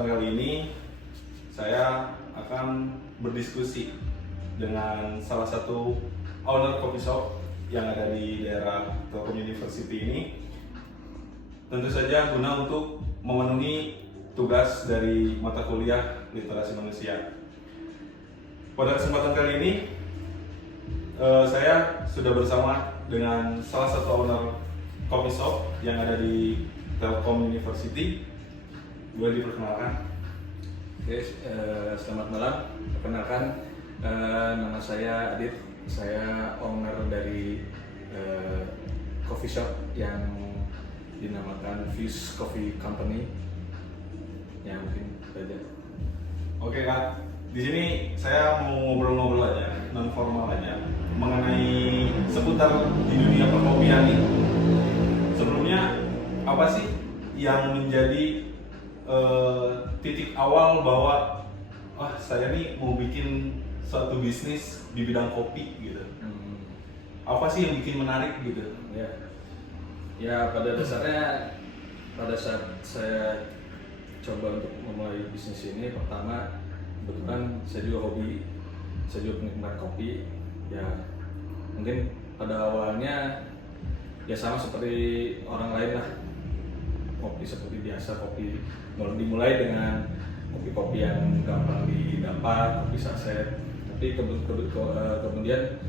kesempatan kali ini saya akan berdiskusi dengan salah satu owner coffee shop yang ada di daerah Telkom University ini. Tentu saja guna untuk memenuhi tugas dari mata kuliah literasi manusia. Pada kesempatan kali ini saya sudah bersama dengan salah satu owner coffee shop yang ada di Telkom University. Boleh diperkenalkan? Oke, selamat malam. Perkenalkan, nama saya Adit. Saya owner dari coffee shop yang dinamakan Fuse Coffee Company. Ya mungkin itu aja. Oke Kak, di sini saya mau ngobrol-ngobrol aja, non formal aja, mengenai seputar di dunia perkopian ini. Sebelumnya apa sih yang menjadi titik awal bahwa saya nih mau bikin suatu bisnis di bidang kopi gitu? Apa sih yang bikin menarik gitu? Ya pada dasarnya pada saat saya coba untuk memulai bisnis ini, pertama kebetulan saya juga hobi, saya juga penikmat kopi. Ya mungkin pada awalnya ya sama seperti orang lain lah, kopi seperti biasa, kopi dimulai dengan kopi-kopi yang gampang didapat, kopi saset. Tapi kemudian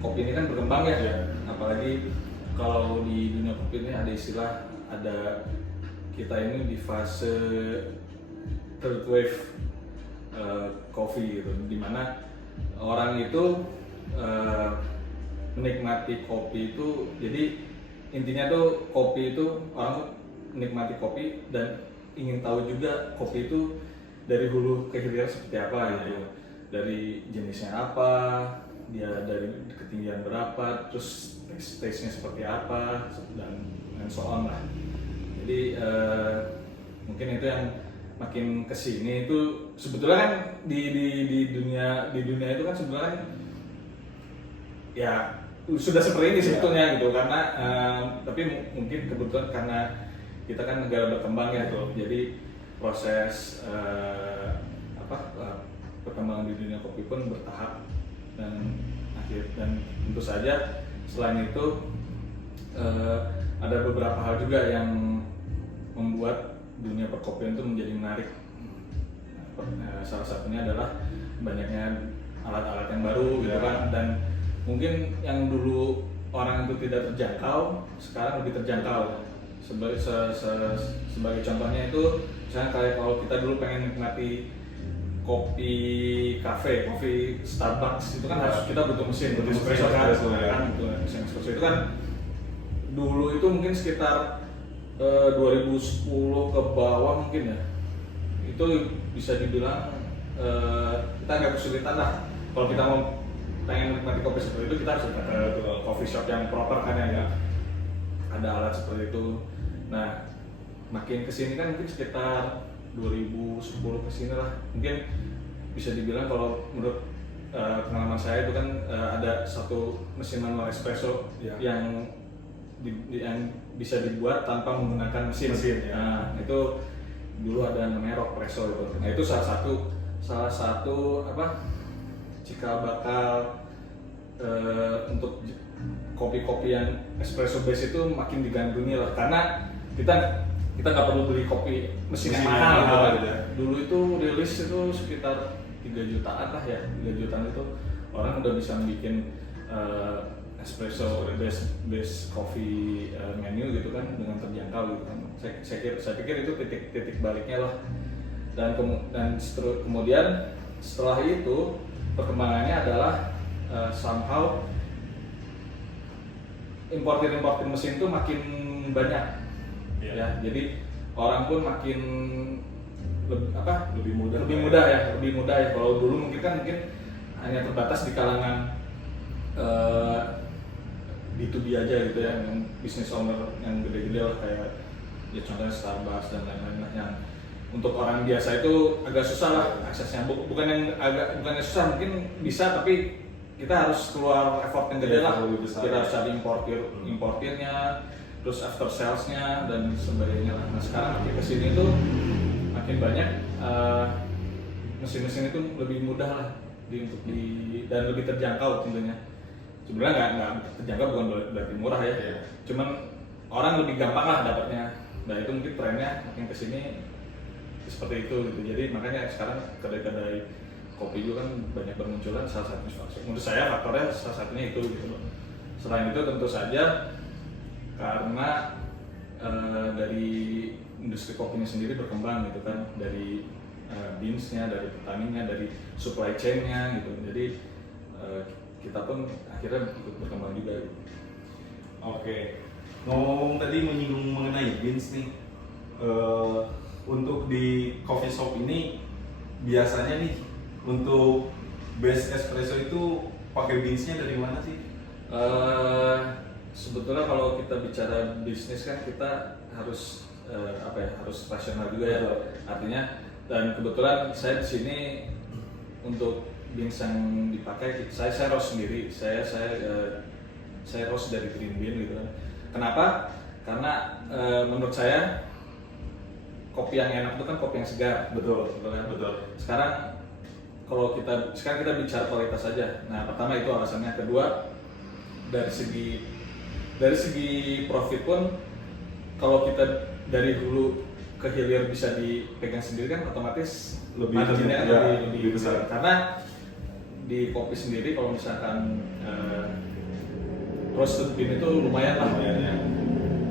kopi ini kan berkembang ya. Apalagi kalau di dunia kopi ini ada istilah, ada kita ini di fase third wave coffee gitu, dimana orang itu menikmati kopi itu, jadi intinya tuh kopi itu orang menikmati kopi dan ingin tahu juga kopi itu dari hulu ke hilir seperti apa gitu, dari jenisnya apa, dia dari ketinggian berapa, terus taste-nya seperti apa, dan so on lah. Jadi mungkin itu yang makin kesini itu sebetulnya kan di dunia itu kan sebetulnya kan ya sudah seperti ini sebetulnya gitu, karena tapi mungkin kebetulan karena kita kan negara berkembang ya, jadi proses perkembangan di dunia kopi pun bertahap dan tentu saja selain itu ada beberapa hal juga yang membuat dunia perkopian itu menjadi menarik. Salah satunya adalah banyaknya alat-alat yang baru gitu kan, dan mungkin yang dulu orang itu tidak terjangkau sekarang lebih terjangkau. Sebagai contohnya itu, misalnya kayak kalau kita dulu pengen nikmati kopi kafe, kopi Starbucks itu kan harus kita butuh mesin espresso kan, mesin espresso itu kan dulu itu mungkin sekitar 2010 ke bawah mungkin ya, itu bisa dibilang kita agak kesulitan lah kalau kita mau pengen menikmati kopi seperti itu. Kita harus ke coffee shop yang proper kan ya, ada alat seperti itu. Nah makin kesini kan mungkin sekitar 2010 kesini lah, mungkin bisa dibilang kalau menurut pengalaman saya itu kan ada satu mesin manual espresso yang bisa dibuat tanpa menggunakan mesin. Nah itu dulu ada namanya Rockpresso itu. Nah itu salah satu cikal bakal untuk kopi-kopi yang espresso base itu makin digandrungi lah, karena kita nggak perlu beli kopi mesin yang mahal gitu. Dulu itu rilis itu sekitar 3 jutaan lah ya, 3 jutaan itu orang udah bisa bikin espresso base coffee menu gitu kan dengan terjangkau gitu kan. Saya pikir itu titik baliknya lah, dan kemudian setelah itu perkembangannya adalah somehow importir mesin itu makin banyak. Ya, jadi orang pun makin lebih mudah ya. Kalau dulu mungkin hanya terbatas di kalangan B2B aja gitu ya, yang business owner yang gede-gede lah, kayak ya contohnya Starbucks dan lain-lain lah, yang untuk orang biasa itu agak susah lah aksesnya. Bukannya susah, mungkin bisa, tapi kita harus keluar effort yang gede lah. Kita harus cari importirnya, terus after salesnya dan sebagainya lah. Nah sekarang makin kesini tuh makin banyak mesin-mesin itu lebih mudah lah dan lebih terjangkau tentunya. Sebenarnya nggak terjangkau bukan berarti murah ya, cuman orang lebih gampang lah dapatnya. Nah itu mungkin trennya makin kesini seperti itu gitu. Jadi makanya sekarang kedai-kedai kopi juga kan banyak bermunculan. Salah satunya menurut saya faktornya salah satunya itu gitu loh. Selain itu tentu saja karena dari industri kopinya sendiri berkembang gitu kan, dari beansnya, dari petaninya, dari supply chainnya gitu. Jadi kita pun akhirnya ikut berkembang juga gitu. Oke, ngomong tadi menyinggung mengenai beans nih, untuk di coffee shop ini biasanya nih untuk base espresso itu pakai beansnya dari mana sih? Sebetulnya kalau kita bicara bisnis kan kita harus harus rasional juga ya. Artinya dan kebetulan saya di sini untuk beans yang dipakai saya roast sendiri. Saya roast dari green bean gitu kan. Kenapa? Karena menurut saya kopi yang enak itu kan kopi yang segar. Betul. Sekarang kita bicara kualitas saja. Nah, pertama itu alasannya. Kedua, dari segi profit pun kalau kita dari hulu ke hilir bisa dipegang sendiri kan otomatis marginnya lebih besar. Karena di kopi sendiri kalau misalkan roasted bean itu lumayan lah.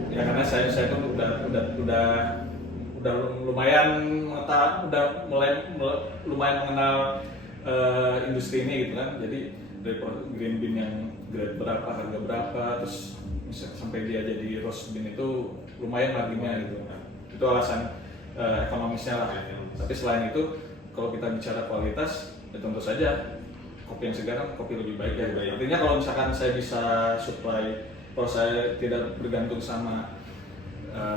Ya karena saya pun udah lumayan lumayan mengenal industri ini gitu kan. Jadi dari green bean yang grade berapa, harga berapa, terus sampai dia jadi roast bean itu lumayan marginnya gitu. Itu alasan ekonomisnya lah. Tapi selain itu kalau kita bicara kualitas, ya tentu saja kopi yang segar kan kopi lebih baik ya. Artinya kalau misalkan saya bisa supply, kalau saya tidak bergantung sama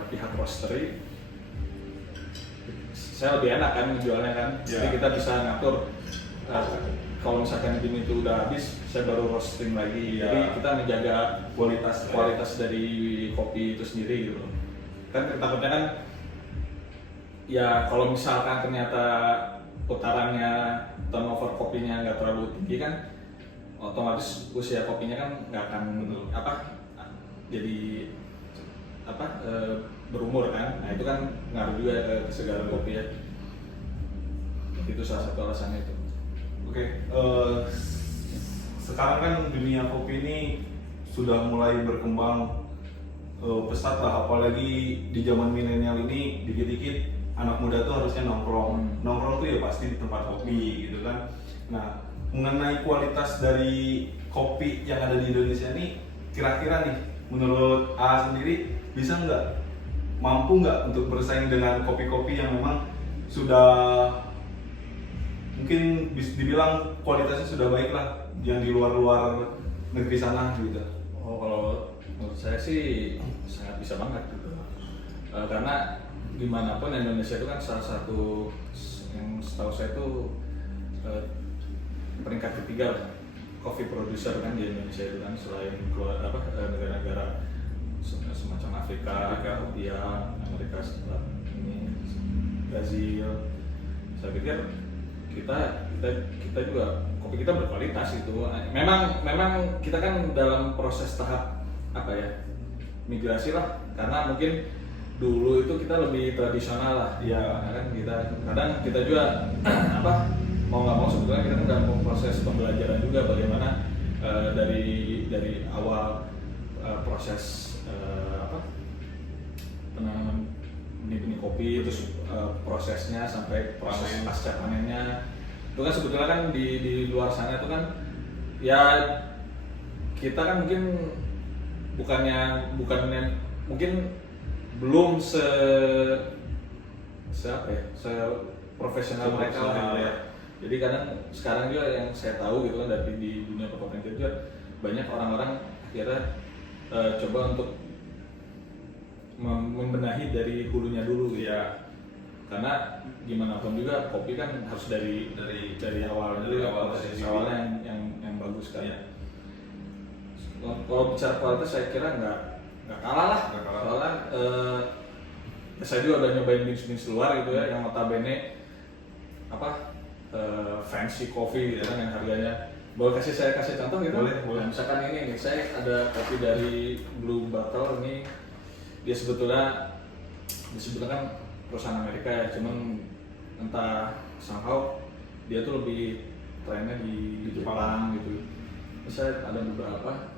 pihak roastery, saya lebih enak kan menjualnya kan. Jadi kita bisa ngatur kalau misalkan bean itu udah habis, saya baru roasting lagi. Jadi kita menjaga kualitas dari kopi itu sendiri gitu. Kan takutnya kan ya kalau misalkan ternyata putarannya turnover kopinya nggak terlalu tinggi kan, otomatis usia kopinya kan nggak akan jadi berumur kan. Nah itu kan ngaruh juga ke kesegaran kopi ya. Itu salah satu alasannya itu. Oke, sekarang kan dunia kopi ini sudah mulai berkembang pesat lah, apalagi di zaman milenial ini dikit-dikit anak muda tuh harusnya nongkrong tuh ya pasti di tempat kopi gitu kan. Nah, mengenai kualitas dari kopi yang ada di Indonesia ini, kira-kira nih menurut A sendiri bisa mampu nggak untuk bersaing dengan kopi-kopi yang memang sudah mungkin dibilang kualitasnya sudah baik lah, yang di luar negeri sana gitu? Oh, kalau menurut saya sih sangat bisa banget gitu. Karena dimanapun Indonesia itu kan salah satu yang setahu saya itu peringkat ketiga coffee producer kan di Indonesia itu kan, selain negara-negara semacam Afrika, Amerika Selatan, Brazil. Saya pikir kita juga kopi kita berkualitas itu. Memang kita kan dalam proses tahap migrasi lah, karena mungkin dulu itu kita lebih tradisional lah. Kan kadang kita juga mau nggak mau sebetulnya kita kan dalam proses pembelajaran juga bagaimana dari awal proses penanaman benih kopi, terus prosesnya sampai proses pasca panennya. Itu kan sebetulnya kan di luar sana itu kan ya kita kan mungkin bukannya mungkin belum se profesional mereka lah gitu ya. Jadi kadang sekarang juga yang saya tahu gitu kan dari di dunia perkopian juga banyak orang-orang akhirnya coba untuk membenahi dari hulunya dulu gitu ya. Karena gimana pun juga kopi kan harus dari awal awalnya yang bagus kan. Kalau bicara kualitas saya kira nggak kalah lah. Soalnya saya juga udah nyobain beans luar gitu ya, yang notabene fancy coffee gitu kan, yang harganya boleh saya kasih contoh gitu? Boleh. Nah, misalkan ini nih, saya ada kopi dari Blue Bottle ini, dia sebetulnya kan perusahaan Amerika ya, cuman entah somehow dia tuh lebih trennya di Jepang gitu. Terus saya ada beberapa,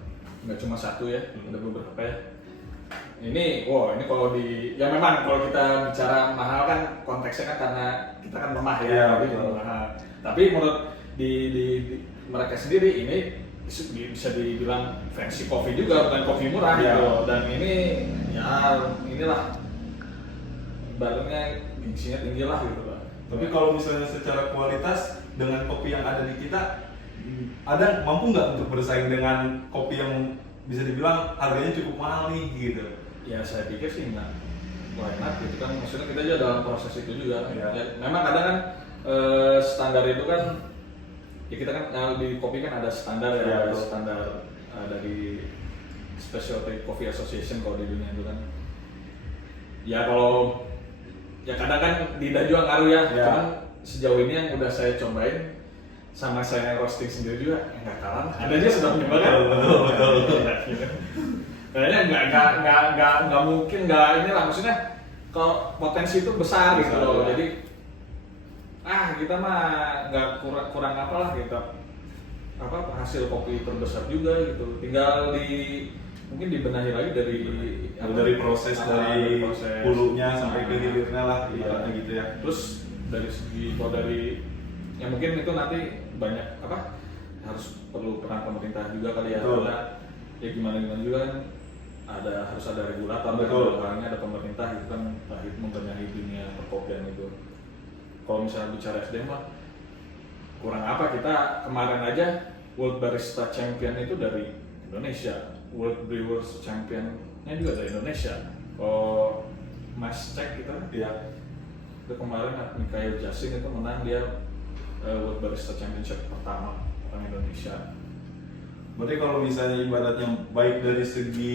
nggak cuma satu ya, ada beberapa ya. Ini kalau ya memang kalau kita bicara mahal kan konteksnya kan karena kita kan lemah ya, mahal. Tapi menurut di mereka sendiri ini bisa dibilang fancy coffee juga, bukan kopi murah gitu. Dan ini ya inilah barangnya gengsinya tinggi lah gitu Pak. Tapi kalau misalnya secara kualitas dengan kopi yang ada di kita, ada mampu nggak untuk bersaing dengan kopi yang bisa dibilang harganya cukup mahal nih gitu? Ya saya pikir sih enggak, why not gitu kan, maksudnya kita juga dalam proses itu juga. Ya. Ya, memang kadang kan standar itu kan, ya kita kan di kopi kan ada standar ya, ada standar dari Specialty Coffee Association kalau di dunia itu kan. Ya kalau ya kadang kan lidah juga ngaruh ya. Cuman sejauh ini yang udah saya cobain sama saya roasting sendiri juga nggak kalah. Ada aja sudah mencoba kan. Betul. Kayaknya nggak mungkin nggak inilah, maksudnya kalau potensi itu besar gitu loh. Jadi kita mah nggak kurang apalah kita hasil kopi terbesar juga gitu. Tinggal mungkin dibenahi lagi dari proses hulunya sampai ke hilirnya lah ibaratnya gitu ya. Terus dari segi ya mungkin itu nanti banyak harus perlu peran pemerintah juga kali ya. Karena ya gimana juga kan harus ada regulator, ada pemerintah gitu kan membenahi dunia perkopian itu. Kalau misalnya bicara SDM mah kurang apa, kita kemarin aja World Barista Champion itu dari Indonesia, World Brewers Champion-nya juga dari Indonesia. Kalau Mas cek gitu ya. Itu kemarin Mikhail Jasin itu menang, dia World Barista Championship pertama orang Indonesia. Berarti kalau misalnya ibaratnya baik dari segi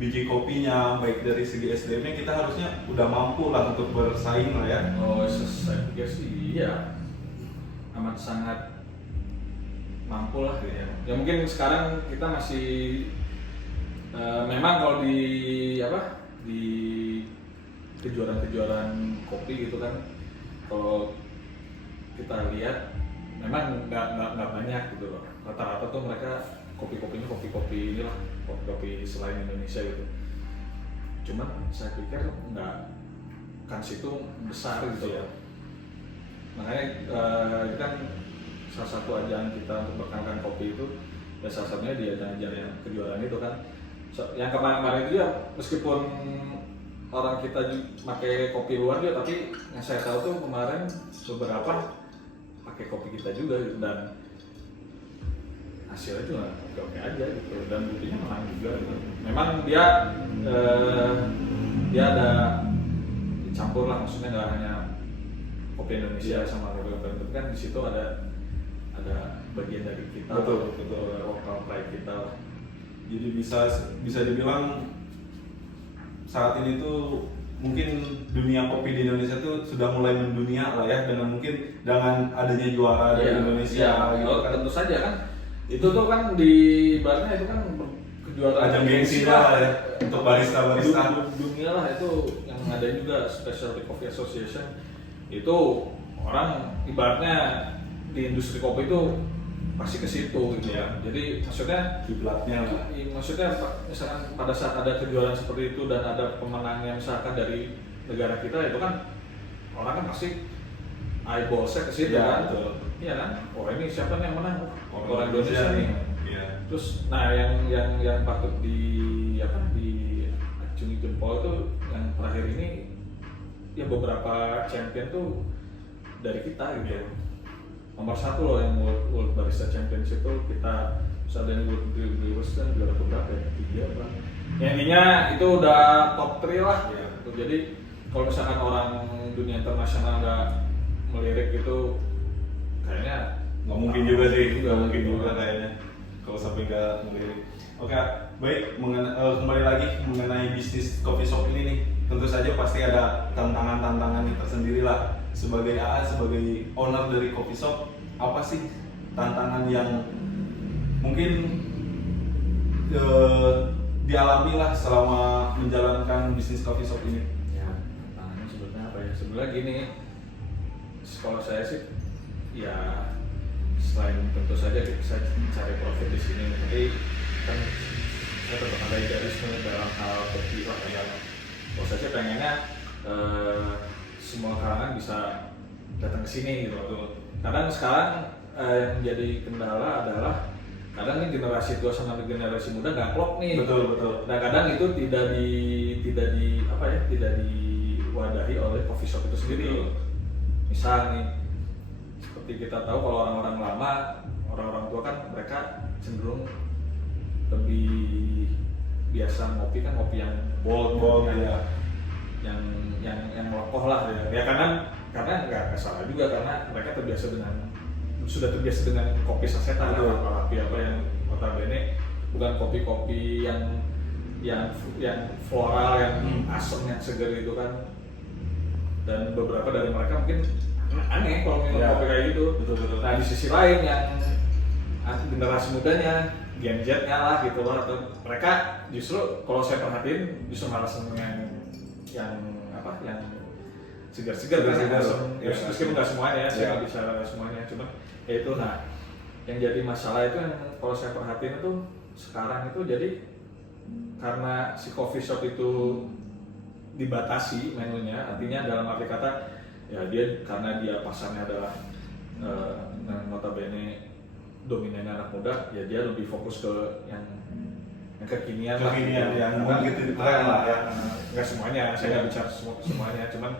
biji kopinya, baik dari segi SDM-nya, kita harusnya udah mampu lah untuk bersaing lah ya. Saya pikir sih iya, amat sangat mampu lah gitu ya. Ya mungkin sekarang kita masih memang kalau di kejuaraan kopi gitu kan, kalau kita lihat memang nggak banyak gitu loh. Rata-rata tuh mereka kopi-kopinya kopi-kopi inilah, kopi-kopi selain Indonesia gitu. Cuman saya pikir nggak, kans itu besar gitu ya. Makanya itu kan salah satu ajang kita untuk berkembang kopi itu, ya salah satunya di ajang-ajang yang kejuaraan itu kan. Yang kemarin-kemarin itu ya meskipun orang kita pakai kopi luar juga, tapi yang saya tahu tuh kemarin beberapa pakai kopi kita juga gitu, dan hasilnya juga oke aja gitu, dan buktinya menang juga gitu. Memang dia ada dicampur lah, maksudnya nggak hanya kopi Indonesia sama kopi Indonesia, tapi kan di situ ada bagian dari kita, betul. Lokal pride kita lah. Jadi bisa dibilang saat ini tuh mungkin dunia kopi di Indonesia tuh sudah mulai mendunia lah ya, dengan adanya juara dari Indonesia. Gitu kan. Tentu saja kan. Itu tuh kan di baratnya itu kan kejuaraan ajang gengsi lah ya untuk barista dunia lah. Itu yang ada juga Specialty Coffee Association, itu orang ibaratnya di industri kopi itu pasti ke situ gitu ya. Jadi maksudnya kiblatnya lah. Maksudnya misalkan pada saat ada kejuaraan seperti itu dan ada pemenangnya misalkan dari negara kita, itu kan orang kan pasti eyeballsnya ke situ kan. Iya kan? Oh ini siapa nih yang menang? Orang Indonesia nih. Iya. Terus yang patut diacungi jempol itu yang terakhir ini, ya beberapa champion tuh dari kita gitu. Nomor 1 loh yang World Barista Championship itu kita, misalnya World Brewers kan juara beberapa ya, 3 apa. Ya intinya itu udah top 3 lah. Ya. Jadi kalau misalkan orang dunia internasional nggak melirik itu, kayaknya nggak mungkin juga sih, nggak mungkin juga kayaknya kalau sampai nggak melirik. Oke, baik, kembali lagi mengenai bisnis coffee shop ini nih. tentu saja pasti ada tantangan-tantangan tersendiri lah. Sebagai AA, sebagai owner dari coffee shop, apa sih tantangan yang mungkin dialami lah selama menjalankan bisnis coffee shop ini? Ya, tantangannya sebenarnya apa ya? Sebenarnya gini, kalau saya sih ya selain tentu saja saya cari profit di sini, tapi kan saya tetap ada idealisme dalam hal kopi lah ya. Kalau saya sih pengennya semua kalangan bisa datang ke sini gitu. Kadang sekarang yang jadi kendala adalah kadang nih generasi tua sama generasi muda nggak klop nih. Betul. Nah kadang itu tidak diwadahi oleh coffee shop itu sendiri. Betul. Misal nih, seperti kita tahu kalau orang-orang lama, orang-orang tua kan mereka cenderung lebih biasa ngopi kan ngopi yang Bold ya. yang lekoh lah ya karena nggak salah juga karena mereka sudah terbiasa dengan kopi sasetan atau kopi apa yang notabene bukan kopi-kopi yang floral yang asam yang segar itu kan, dan beberapa dari mereka mungkin aneh kalau minum kopi kayak gitu. Betul. Nah di sisi lain yang generasi mudanya Gen Z-nya lah gitu lah, atau mereka justru kalau saya perhatiin justru malah seneng yang segar-segar kan ya, meskipun nggak semuanya ya, saya nggak bisa semuanya, cuma ya itu. Nah yang jadi masalah itu yang kalau saya perhatiin itu sekarang itu jadi karena si coffee shop itu dibatasi menunya, artinya dalam arti kata ya karena dia pasarnya adalah notabene dominannya anak muda, ya dia lebih fokus ke yang kekinian lah, yang begitu tren lah ya. Nggak semuanya, saya nggak bicara semuanya, cuman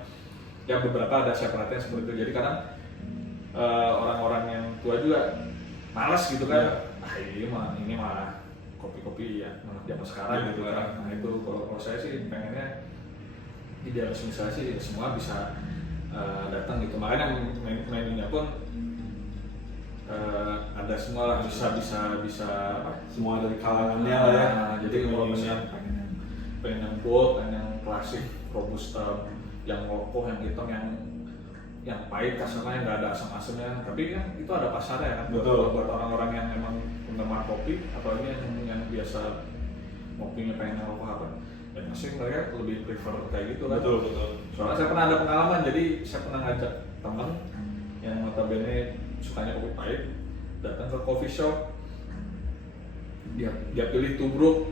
ya beberapa ada saya perhatian seperti itu. Jadi kadang orang-orang yang tua juga malas gitu kan, ini mah kopi-kopi ya zaman sekarang gitu kan. Nah itu kalau saya sih pengennya idealisme saya sih semua bisa datang gitu, makanya menunya pun ada semua lah, bisa apa? Semua dari kalangannya lah ya. Jadi kalau misalnya pengen yang bold, pengen yang klasik, robusta, yang lokoh, yang hitam, yang pahit kasarnya nggak ada asam-asamnya, tapi kan itu ada pasarnya kan. Betul. Buat orang-orang yang memang penggemar kopi, apalagi yang biasa ngopinya pengen yang lokoh apa, ya pasti mereka lebih prefer kayak gitu kan. Betul. Soalnya saya pernah ada pengalaman, jadi saya pernah ngajak teman yang notabene sukanya kopi pahit datang ke coffee shop, dia pilih tubruk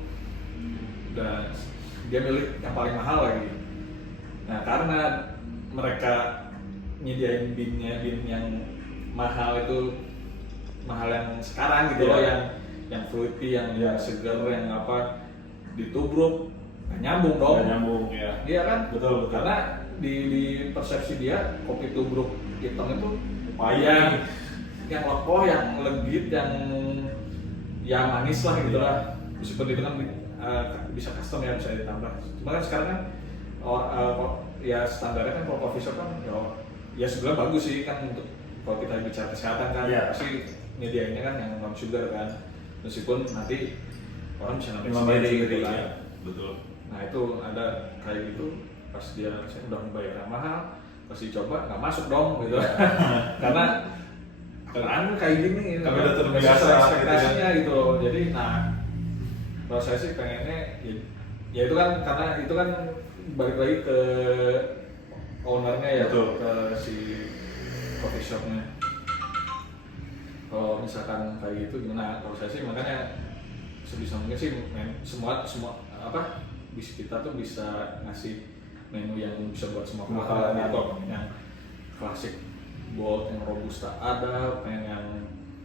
dan dia milih yang paling mahal lagi. Nah karena mereka nyediain bin yang mahal itu mahal yang sekarang gitu loh, yang fruity, yang segar, yang apa, ditubruk nggak nyambung dong. Nggak nyambung ya. Iya kan? Betul. Karena di persepsi dia kopi tubruk hitam itu Pahit, yang lekoh, yang legit, yang manis lah gitu lah. Meskipun itu kan bisa custom ya, bisa ditambah. Cuma kan sekarang kan ya standarnya kan kalau coffee shop kan ya sebenarnya bagus sih kan, untuk kalau kita bicara kesehatan kan pasti nyediainnya kan yang non sugar kan, meskipun nanti orang bisa nambahin sendiri gitu kan. Ya. Betul. Nah itu ada kayak gitu, pas saya udah membayar yang mahal, pas dicoba nggak masuk dong gitu. Karena kayak gini kami udah terbiasa ekspektasinya gitu gitu loh. Jadi kalau saya sih pengennya ya itu kan, karena itu kan balik lagi ke ownernya ya. Betul. Ke si coffee shopnya. Kalau misalkan kayak gitu gimana? Kalau saya sih makanya sebisa mungkin sih semua apa bisa kita tuh bisa ngasih menu yang bisa buat semua kalangan, atau yang klasik bold, yang robusta ada, pengen yang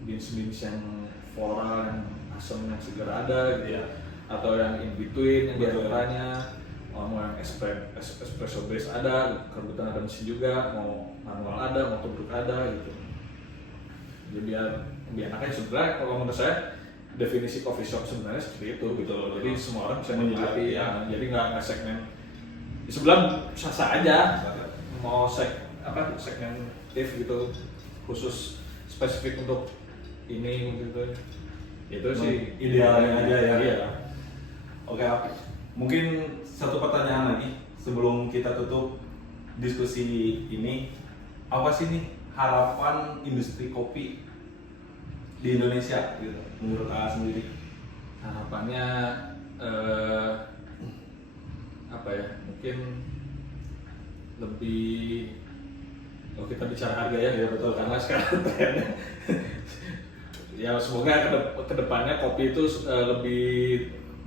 beans yang floral, yang asam, yang segar ada gitu ya, atau yang in between yang diantaranya, mau yang espresso base ada, kebetulan ada mesin juga, mau manual ada, mau tubruk ada gitu. Jadi biar enaknya sebenarnya kalau menurut saya definisi coffee shop sebenarnya seperti itu gitu loh. Jadi semua orang bisa menikmati ya. Jadi nggak segmen di sebelah sah aja, mau segmentif gitu, khusus spesifik untuk ini gitu. Itu sih idealnya aja ya. Iya. Oke, mungkin satu pertanyaan lagi sebelum kita tutup diskusi ini, apa sih nih harapan industri kopi di Indonesia gitu menurut A sendiri? Harapannya apa ya, mungkin lebih, kalau kita bicara harga ya, Ya, betul. karena sekarang trennya ya semoga kedepannya kopi itu lebih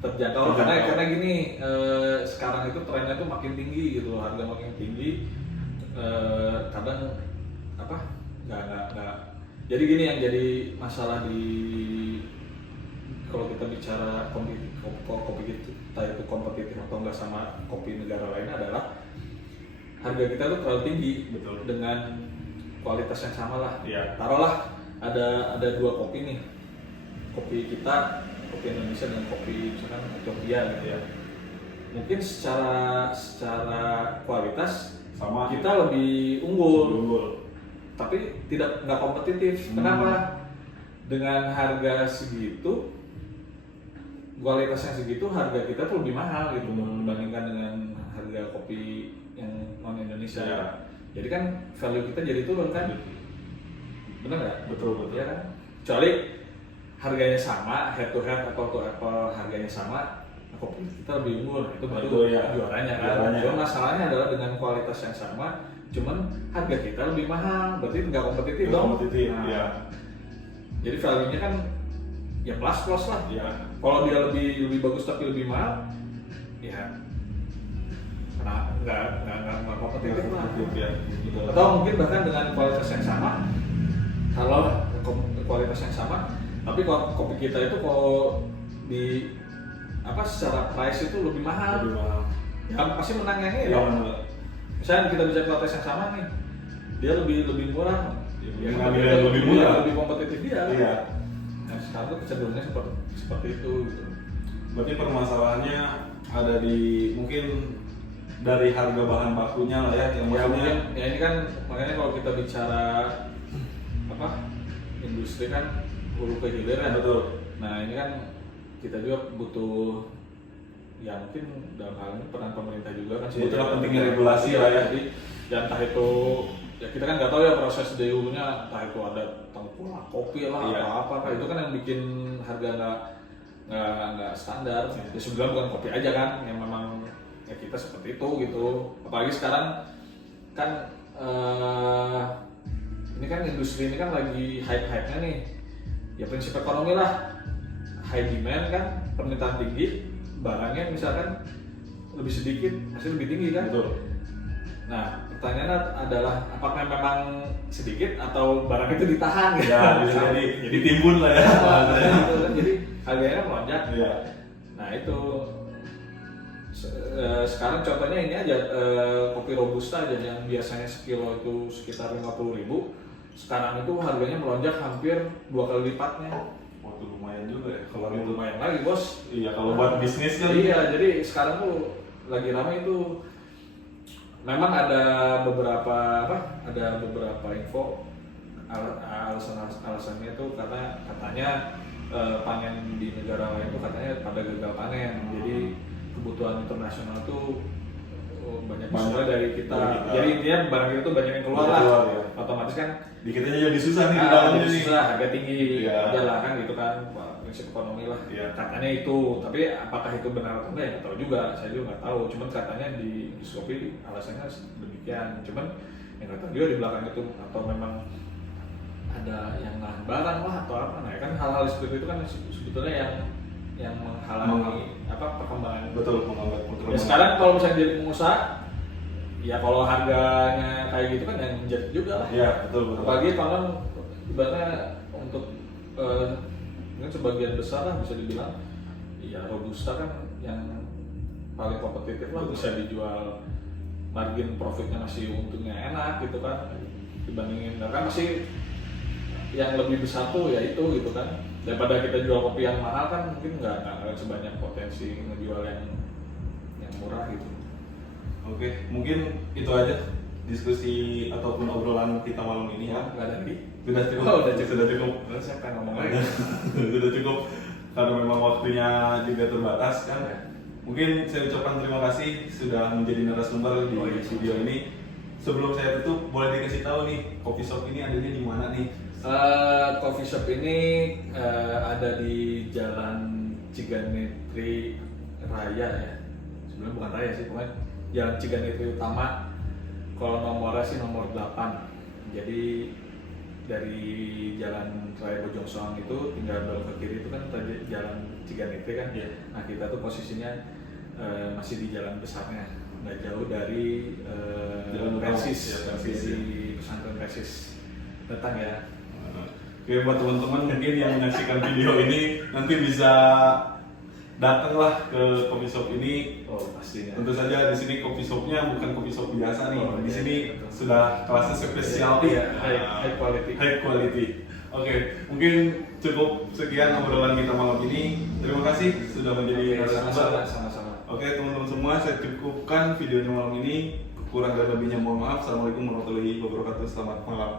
terjangkau. Karena gini, sekarang itu trennya tuh makin tinggi gitu, harga makin tinggi. Kadang apa nggak jadi gini, yang jadi masalah di, kalau kita bicara kopi kita itu kompetitif atau enggak sama kopi negara lain adalah harga kita tuh terlalu tinggi. Betul. Dengan kualitas yang sama lah. Iya. Taruhlah ada dua kopi nih, kopi kita, kopi Indonesia dengan kopi misalkan Ethiopia gitu ya. Mungkin secara kualitas Sama kita lebih unggul, unggul. tapi nggak kompetitif. Kenapa? Dengan harga segitu, kualitasnya segitu, harga kita tuh lebih mahal gitu dibandingkan dengan harga kopi yang non Indonesia. Ya. Jadi kan value kita jadi turun kan? Bener nggak? Betul. Iya kan? Kecuali harganya sama, head to head atau to apple harganya sama, kopi kita lebih unggul, itu baru Itu ya. juaranya kan. Juaranya. Cuma masalahnya adalah dengan kualitas yang sama, cuman harga kita lebih mahal, berarti nggak kompetitif Nggak dong. kompetitif, Nah, ya. Jadi value-nya kan ya plus lah. Ya. Kalau dia lebih bagus tapi lebih mahal, ya nggak kompetitif lah. Ya. Betul. Atau mungkin bahkan dengan kualitas yang sama, kalau kualitas yang sama, tapi kopi kita itu kalau di secara price itu lebih mahal, Lebih mahal. ya pasti menang yang ini Ya, dong. benar. Misalnya kita bicara kualitas yang sama nih, dia lebih murah, Ya, ngambil yang lebih murah. lebih kompetitif dia. Iya. Nah sekarang tuh kecenderungannya seperti itu gitu. Berarti permasalahannya ada di mungkin dari harga bahan bakunya lah ya, yang Ya maksudnya mungkin, ya ini kan makanya kalau kita bicara industri kan hulu ke hilir ya. betul. Nah ini kan kita juga butuh, ya mungkin dalam hal ini peran pemerintah juga kan. Itulah pentingnya regulasi lah ya. Jadi ya entah itu, ya kita kan nggak tahu ya proses DU-nya, entah itu ada tengkulak kopi lah Iya. atau apa, itu kan yang bikin harga nggak standar. Ya sebenarnya bukan kopi aja kan, yang memang ya kita seperti itu gitu. Apalagi sekarang kan ini kan industri ini kan lagi hype-hype-nya nih. Ya prinsip ekonomi lah, high demand kan, permintaan tinggi, barangnya misalkan lebih sedikit, pasti lebih tinggi kan. Betul. Nah pertanyaannya adalah apakah memang sedikit atau barang itu ditahan gitu? Ya, bisa jadi timbun lah ya. Gitu kan. Jadi harganya melonjak. Iya. Nah itu sekarang contohnya ini aja, kopi robusta aja yang biasanya sekilo itu sekitar 50.000, sekarang itu harganya melonjak hampir 2 kali lipatnya. Waktu lumayan juga ya kalau Kalau itu. lumayan lagi bos. Iya, kalau buat bisnis kan. Iya, jadi sekarang tuh lagi ramai itu. Memang ada beberapa info alasannya itu karena katanya panen di negara lain itu katanya pada gagal panen, jadi kebutuhan internasional tuh banyak disuplai dari kita. Jadi intinya barang kita tuh banyak yang keluar lah. Ya. Otomatis kan Di kitanya jadi susah nih di dalamnya jadi nih. susah, harga tinggi, Iya. udah lah kan gitu kan, prinsip ekonomi lah. Iya. Katanya itu, tapi apakah itu benar atau enggak ya nggak tahu juga, saya juga nggak tahu. Cuman katanya di industri kopi alasannya demikian. Cuman yang nggak tahu juga di belakang itu atau memang ada yang nahan barang lah atau apa. Nah kan hal-hal seperti itu kan sebetulnya yang menghalangi perkembangan. Betul, menghambat Ya perkembangan. sekarang kalau misalnya jadi pengusaha, ya kalau harganya kayak gitu kan yang menjadi juga lah. Iya, betul. Apalagi kalau ibaratnya untuk mungkin sebagian besar lah bisa dibilang, ya robusta kan yang paling kompetitif lah, bisa dijual, margin profitnya masih untungnya enak gitu kan, dibandingin kan masih yang lebih besar tuh ya itu gitu kan, daripada kita jual kopi yang mahal kan mungkin nggak sebanyak potensi ngejual yang murah gitu. Oke, mungkin itu aja diskusi ataupun obrolan kita malam ini ya. Nggak ada lagi? Sudah cukup. Oh, udah cukup. Sudah cukup. Terus saya pengen ngomong lagi. Sudah cukup karena memang waktunya juga terbatas kan. Ya. Mungkin saya ucapkan terima kasih sudah menjadi narasumber di video ini. Sebelum saya tutup, boleh dikasih tahu nih, coffee shop ini adanya di mana nih? Coffee shop ini ada di Jalan Ciganetri Raya ya. Sebenarnya bukan raya sih, pokoknya Jalan Ciganetri Utama. Kalau nomornya sih nomor 8. Jadi dari Jalan Raya Bojong Soang itu tinggal belok ke kiri itu kan tadi Jalan Ciganetri kan. Iya. Nah kita tuh posisinya masih di jalan besarnya, nggak jauh dari Jalan Persis, utama, ya, Persis, di pesantren Persis. Datang ya. Oke, buat teman-teman mungkin yang menyaksikan video ini nanti bisa datanglah ke coffee shop ini. Oh pastinya. Tentu saja di sini coffee shopnya bukan coffee shop biasa nih. Oh, Di iya, sini betul. sudah kelasnya spesial nih. Iya, high quality. High quality. Oke, mungkin cukup sekian obrolan kita malam ini. Terima kasih sudah menjadi narasumber. Sama-sama. Oke, teman-teman semua, saya cukupkan videonya malam ini. Kurang dan lebihnya mohon maaf. Assalamualaikum warahmatullahi wabarakatuh. Selamat malam.